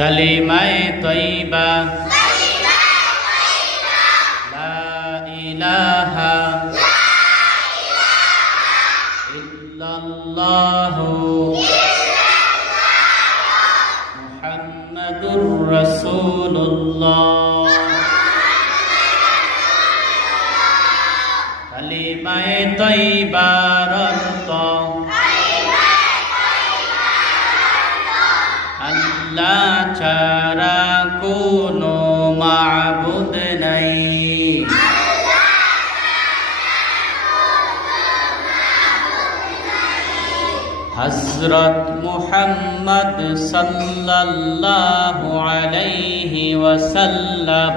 কালিমায়ে তয়্যিবা লা ইলাহা ইল্লাল্লাহু মুহাম্মাদুর রাসূলুল্লাহ। কালিমায়ে তয়্যিবার অর্থ আল্লাহ ছাড়া কোনো মাবুদ নাই। হযরত মুহাম্মদ সাল্লাল্লাহু আলাইহি ওয়াসাল্লাম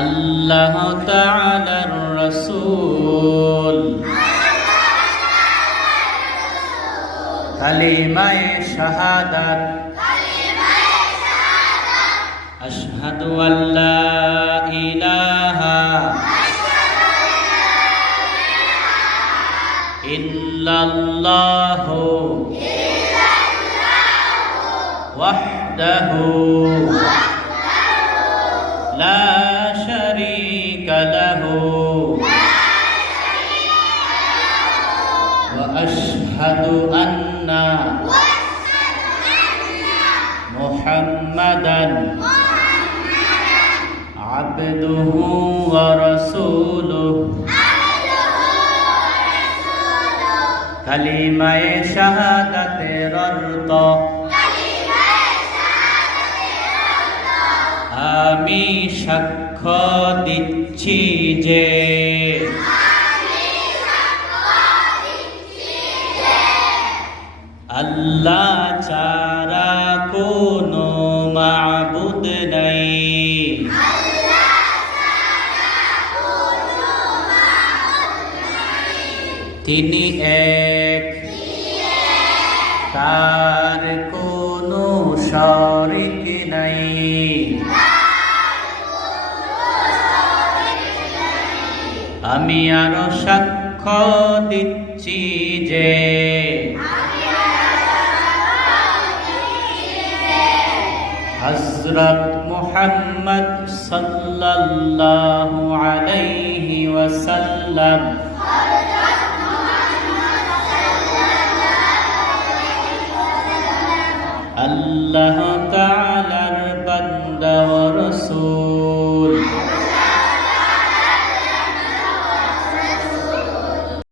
আল্লাহ তাআলার রাসূল। কালিমায়ে শাহাদাত আশহাদু আল্লা ইলাহা ইল্লাল্লাহু ওয়াহদাহু লা শারীকা লাহু ওয়া আশহাদু আন্না মুহাম্মাদান আবদুহু ওয়া রাসূলুহু। কালিমায়ে শাহাদাতের অর্থ আমি সাক্ষ্য দিচ্ছি যে আল্লাহ ছাড়া কোনো মাবুদ নাই। তিনি এক, তার কোনো শরীক নাই। আমি আরো সাক্ষ্য দিচ্ছি যে হযরত মুহাম্মদ সাল্লাল্লাহু আলাইহি ওয়াসাল্লাম আল্লাহ